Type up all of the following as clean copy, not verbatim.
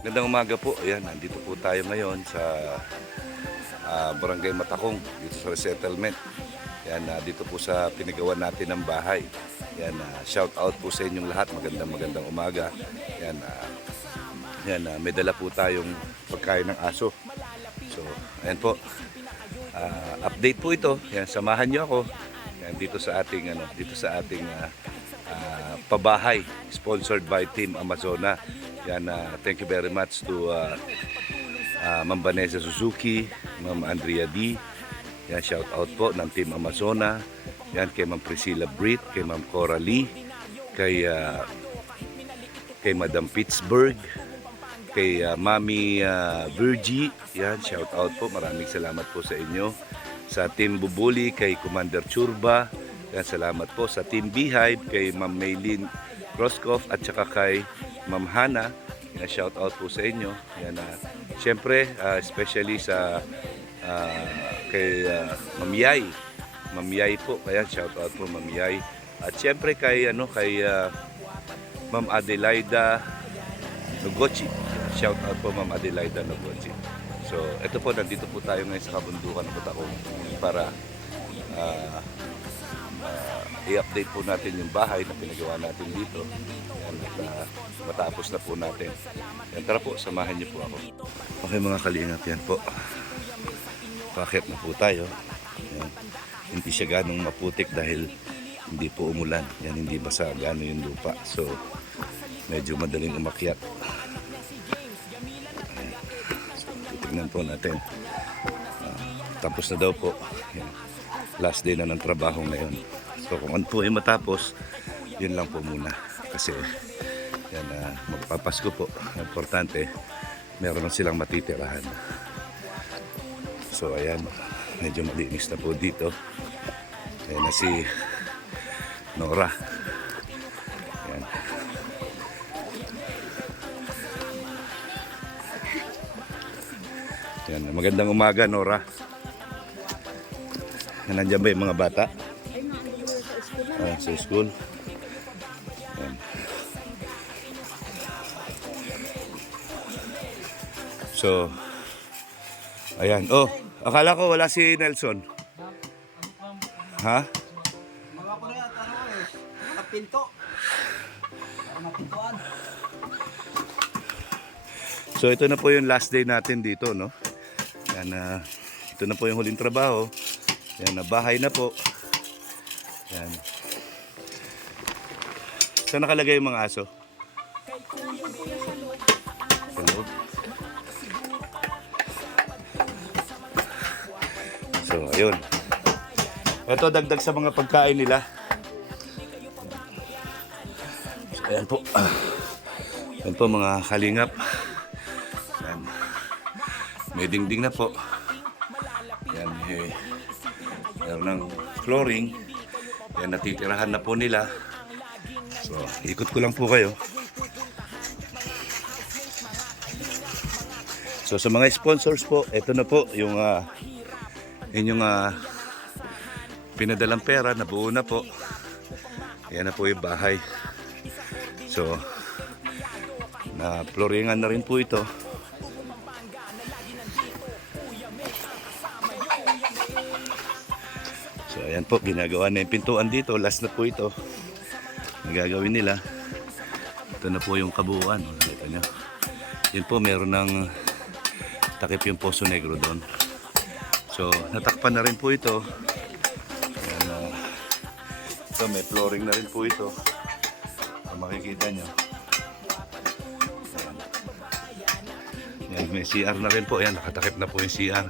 Gandang umaga po. Ayan, nandito po tayo ngayon sa Barangay Matakong, dito sa resettlement. Ayan, dito po sa pinagawa natin ng bahay. Ayan, shout out po sa inyong lahat. Magandang umaga. Ayan, may dala po tayong pagkain ng aso. So, ayan po. Update po ito. Ayan, samahan niyo ako. Ayan, dito sa ating pabahay, sponsored by Team Amazona. Yan, thank you very much to Ma'am Vanessa Suzuki, Ma'am Andrea D. Yan, shout out po ng Team Amazona. Yan, kay Ma'am Priscilla Britt, kay Ma'am Cora Lee, kay Madam Pittsburgh, kay Mami Virgie. Yan, shout out po. Maraming salamat po sa inyo. Sa Team Bubuli, kay Commander Churba. Yan, salamat po. Sa Team Beehive, kay Ma'am Maylin Roscoff at saka kay Ma'am Hana. Yan, shout out po sa inyo. Yan, siyempre, especially sa kay Ma'am Yay. Ma'am Yay po. Kaya shout out po Ma'am Yay. At siyempre kay Ma'am Adelaida Nogochi. Shout out po Ma'am Adelaida Nogochi. So, ito po, nandito po tayo ngayon sa kabundukan ng Matakong para i-update po natin yung bahay na pinagawa natin dito. Yan, at matapos na po natin. Yan, tara po, samahan niyo po ako. Okay mga kalingap, yan po. Pakit na po tayo. Yan. Hindi siya ganong maputik dahil hindi po umulan. Yan, hindi basa gano'n yung lupa. So, medyo madaling umakyat. So, titignan po natin. Tapos na daw po. Yan. Last day na ng trabaho ngayon. So kung ano po ay matapos, yun lang po muna. Kasi yan, magpapasko po. Importante, meron na silang matitirahan. So ayan, medyo malinis na po dito. Ayan na si Nora. Ayan. Ayan, magandang umaga, Nora. Nandiyan ba yung mga bata? Sa school. Ayan. So, ayan. Oh, akala ko wala si Nelson. Ha? Mga ko na yan, pinto. Mapintuan. So, ito na po yung last day natin dito, no? Yan, ito na po yung huling trabaho. Yan, bahay na po. Yan. Saan nakalagay yung mga aso? Hello? So, ayun. Ito, dagdag sa mga pagkain nila. So, ayan po. Ayan po mga kalingap. Yan. May dingding na po. Yan, meron ng flooring. Yan, natitirahan na po nila. So, ikot ko lang po kayo. So, sa mga sponsors po, ito na po yung inyong pinadalang pera, nabuo na po. Yan na po yung bahay. So, na flooringan na rin po ito. So, ayan po, ginagawa na yung pintuan dito. Last na po ito. Nagagawin nila. Ito na po yung kabuuan. Nakita nyo. Yun po, meron ng takip yung Poso Negro doon. So, natakpan na rin po ito. Ayan, ito, may flooring na rin po ito. Kung makikita nyo. Ayan, may CR na rin po. Ayan, nakatakip na po yung CR.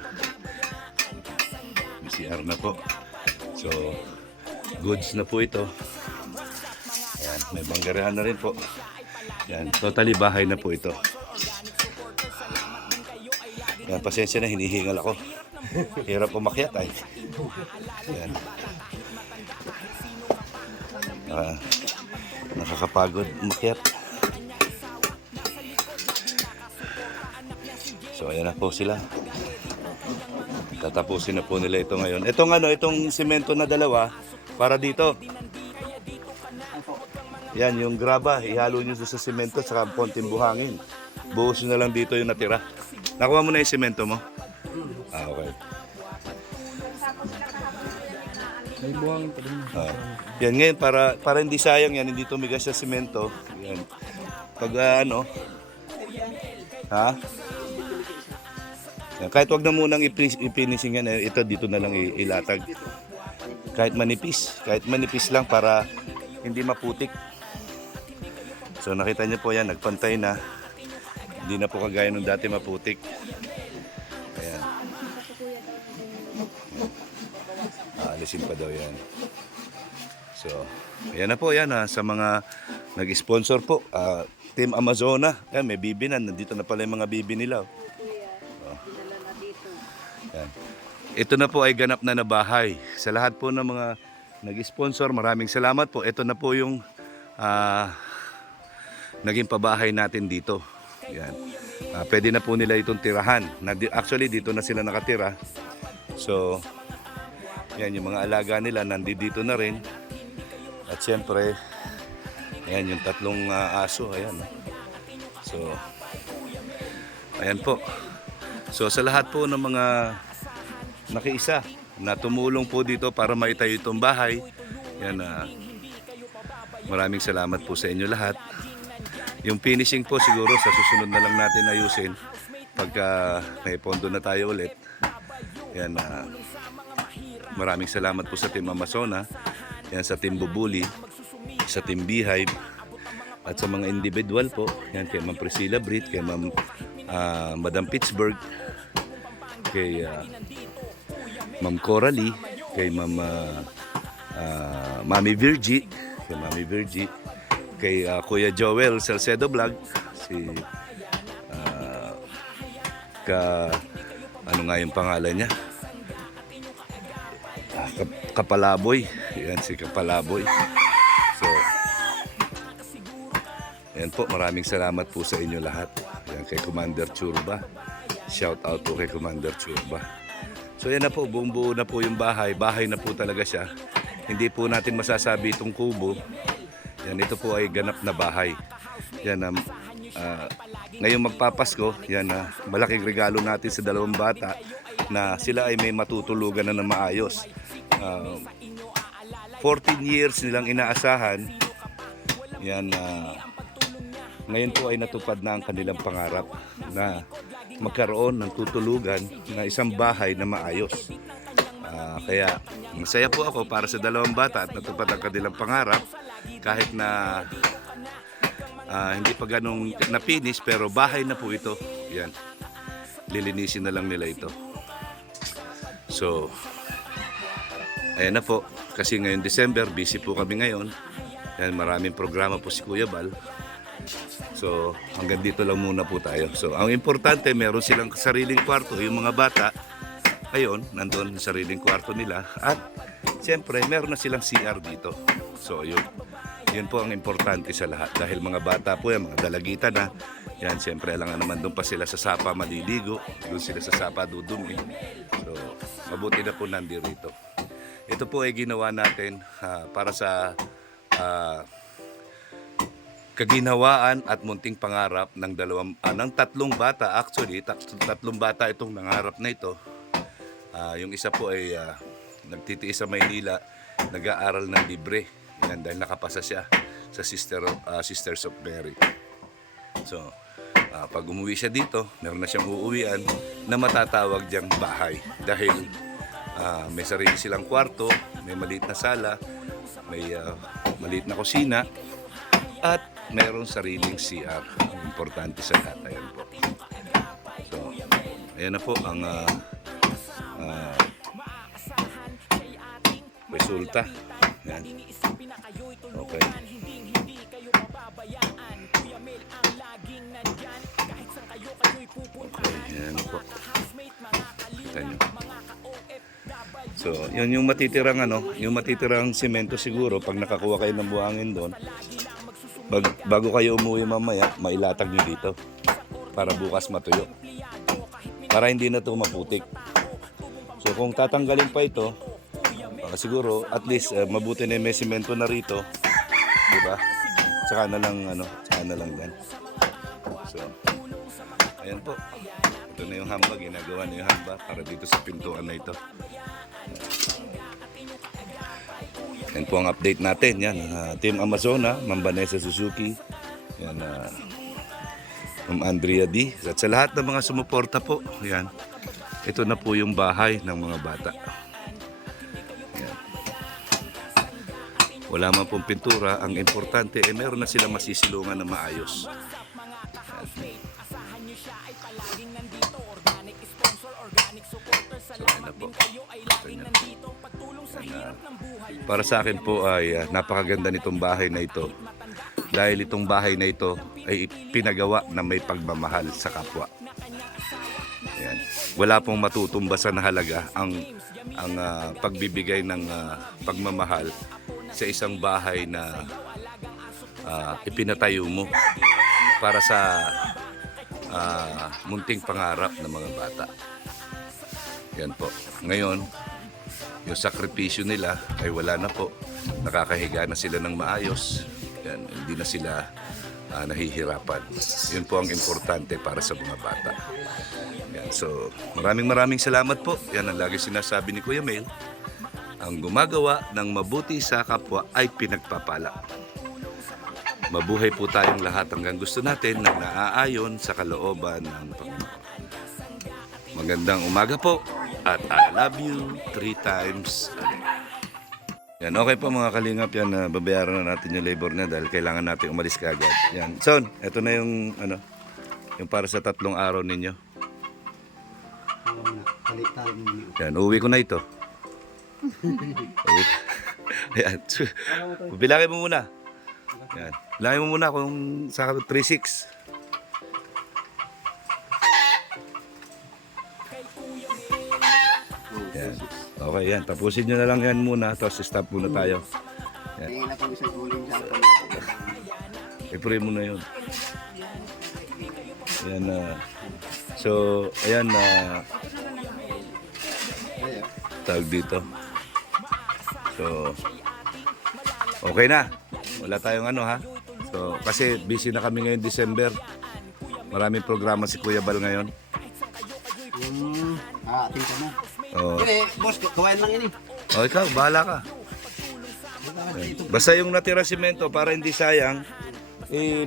May CR na po. So, goods na po ito. Ayan, may banggarahan na rin po. Ayan, totally bahay na po ito. Ayan, pasensya na, hinihingal ako. Hirap umakyat ay. Ayan. Nakakapagod umakyat. So, ayan na po sila. Tatapusin na po nila ito ngayon. Itong semento na dalawa para dito. Yan, yung graba, ihalo nyo sa semento sa konting buhangin. Buhos nyo na lang dito yung natira. Nakuha mo na yung semento mo? Okay. May buhangin pa din. Yan ngayon, para hindi sayang yan, hindi tumigas sa semento. Yan. Pag ano, ha? Yan, kahit wag na munang i-finishing yan, ito dito na lang ilatag. Kahit manipis lang para hindi maputik. So nakita niyo po yan, nagpantay na. Hindi na po kagaya nung dati maputik. Ayan. Aalisin pa daw yan. So, ayan na po yan sa mga nag-sponsor po. Team Amazona. Ayan, may bibi na. Nandito na pala yung mga bibi nila. Ayan. Ito na po ay ganap na bahay. Sa lahat po ng mga nag-sponsor, maraming salamat po. Ito na po yung naging pabahay natin dito. Yan. Pwede na po nila itong tirahan. Actually, dito na sila nakatira. So, yan, yung mga alaga nila nandito na rin. At siyempre, ayan, yung tatlong aso. Ayan. So, ayan po. So, sa lahat po ng mga nakiisa na tumulong po dito para maitayo itong bahay, yan, maraming salamat po sa inyo lahat. Yung finishing po siguro sa susunod na lang natin ayusin pagka may pondo na tayo ulit. Yan, maraming salamat po sa Team Amazona, yan, sa Team Bubuli, sa Team Beehive, at sa mga individual po, yan, kay Ma'am Priscilla Brit, kay Ma'am Madam Pittsburgh, kay Ma'am Coralie, kay Ma'am Mami Virgie, kay Mami Virgie, kay Kuya Joel Salcedo Vlog, si ano nga yung pangalan niya, Kapalaboy, yan, si Kapalaboy. So, yan po, maraming salamat po sa inyo lahat. Yan, kay Commander Churba, shout out po kay Commander Churba. So yan na po, buong buo na po yung bahay na po talaga siya. Hindi po natin masasabi itong kubo. Yan, ito po ay ganap na bahay. Yan, ngayong magpapasko, yan, malaking regalo natin sa dalawang bata na sila ay may matutulugan na maayos. 14 years nilang inaasahan. Yan, ngayon po ay natupad na ang kanilang pangarap na magkaroon ng tutulugan na isang bahay na maayos. Kaya masaya po ako para sa dalawang bata at natupad ang kanilang pangarap. Kahit na hindi pa ganong na-finish, pero bahay na po ito. Yan. Lilinisin na lang nila ito. So, ayan na po. Kasi ngayon December, busy po kami ngayon. Yan, maraming programa po si Kuya Bal. So, hanggang dito lang muna po tayo. So, ang importante, meron silang sariling kwarto. Yung mga bata, ayun, nandun sa sariling kwarto nila. At, siyempre, meron na silang CR dito. So, yun po ang importante sa lahat. Dahil mga bata po yan, mga dalagita na. Yan, siyempre, alangan naman doon pa sila sa sapa maliligo. Doon sila sa sapa dudumi. So, mabuti na po nandirito. Ito po ay ginawa natin para sa kaginhawaan at munting pangarap ng tatlong bata. Actually, tatlong bata itong nangarap na ito. Yung isa po ay nagtitiis sa Maynila, nag-aaral ng libre. Yan, dahil nakapasa siya sa Sisters of Mary. So, pag umuwi siya dito, meron na siyang uuwian na matatawag diyang bahay. Dahil may sarili silang kwarto, may maliit na sala, may maliit na kusina, at mayroong sariling CR. Importante sa lahat. Ayan po. So, ayan na po ang resulta. Ayan. Okay. Ayan po. Kita nyo. So, yun yung matitirang semento siguro pag nakakuha kayo ng buhangin doon. Bago kayo umuwi mamaya, mailatag nyo dito para bukas matuyo. Para hindi na ito maputik. So, kung tatanggalin pa ito, siguro at least mabuti na may semento na rito, di ba? Tsaka na lang tsaka na lang yan. So, ayan po. Ito na yung hamba, ginagawa na yung hamba para dito sa pintuan na ito. Yan po ang update natin. Yan, Team Amazona, Ma'am Vanessa Suzuki. Yan, Ma'am Andrea D. At sa lahat ng mga sumuporta po, yan. Ito na po yung bahay ng mga bata. Yan. Wala man pong pintura. Ang importante, meron na silang masisilungan na maayos. Yan. So, yan na po. Para sa akin po ay napakaganda nitong bahay na ito. Dahil itong bahay na ito ay pinagawa na may pagmamahal sa kapwa. Ayan. Wala pong matutumbasan na halaga ang pagbibigay ng pagmamahal sa isang bahay na ipinatayo mo para sa munting pangarap ng mga bata. Yan po. Ngayon, yung sakripisyo nila ay wala na po. Nakakahiga na sila ng maayos. Yan, hindi na sila nahihirapan. Yun po ang importante para sa mga bata. Yan, so, maraming salamat po. Yan ang lagi sinasabi ni Kuya Mel. Ang gumagawa ng mabuti sa kapwa ay pinagpapala. Mabuhay po tayong lahat hanggang gusto natin na naaayon sa kalooban ng Panginoon. Magandang umaga po at I love you 3 times a day. Yan, okay po mga kalingap, yan, babayaran na natin yung labor na dahil kailangan natin umalis kaagad. Yan, Son, ito na yung, yung para sa 3 araw ninyo. Yan, uwi ko na ito. Yan, bilangin mo muna. Yan, bilangin mo muna kung sa 3-6. Yan. Okay, yan. Tapusin nyo na lang yan muna. Tapos stop muna tayo. Yan. I-pray mo na yun. Yan. So, ayan. Tawag dito. So, okay na. Wala tayong ha. So, kasi busy na kami ngayon December. Maraming programa si Kuya Bal ngayon. Ating ka na. Oh. Hindi, boss, kawain lang ini. O ikaw, bahala ka. Basta yung natira simento para hindi sayang,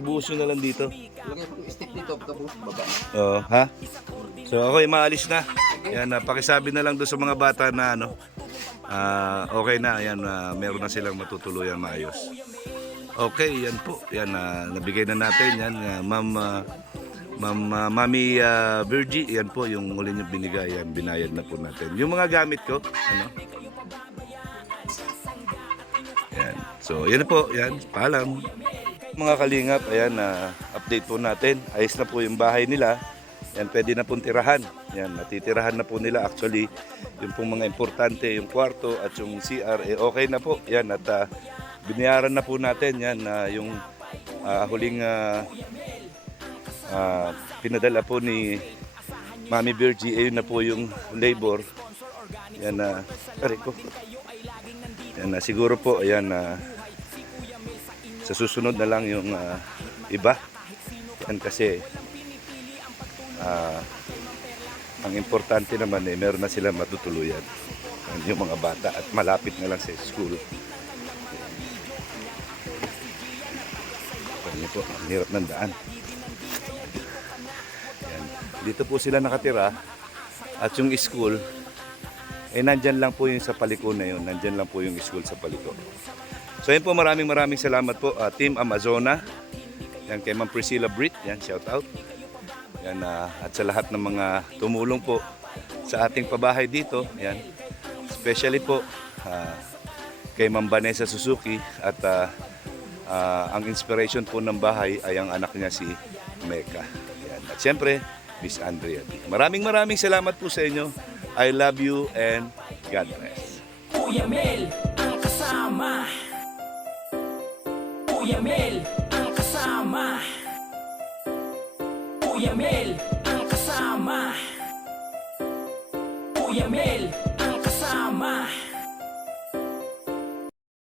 buhos nyo na lang dito. Lagay ko stick dito, tapos baba. Oo, ha? So ako maalis na. Yan, pakisabi na lang doon sa mga bata na okay na, yan, meron na silang matutuluyan maayos. Okay, yan po. Yan, nabigay na natin yan, Mami Virgie, yan po yung uli niyo binigay, yan, binayad na po natin. Yung mga gamit ko, yan. So, yan na po, yan, paalam. Mga kalingap, ayan, update po natin. Ayos na po yung bahay nila. Yan, pwede na pong tirahan. Yan, natitirahan na po nila. Actually, yung pong mga importante, yung kwarto at yung CR, okay na po. Yan, at binayaran na po natin, yan, yung huling pinadala po ni Mami Virgie, ayun na po yung labor. Yan na, yan na, siguro po, ayan na, sa susunod na lang yung iba. Yan kasi, ang importante naman meron na sila matutuluyan. Yan, yung mga bata at malapit na lang sa school. Yan po, ang hirap ng daan. Dito po sila nakatira at yung school nandyan lang po yung sa paliko na yun. Nandyan lang po yung school sa paliko. So yun po, maraming salamat po, Team Amazona. Yan, kay Ma'am Priscilla Britt, yan, shout out. Yan, at sa lahat ng mga tumulong po sa ating pabahay dito. Yan, especially po kay Ma'am Vanessa Suzuki at ang inspiration po ng bahay ay ang anak niya si Mecca. Yan, at siyempre Miss Andrea. Maraming salamat po sa inyo. I love you and God bless. Kuya Mel ang kasama. Kuya Mel ang kasama. Kuya Mel ang kasama. Kuya Mel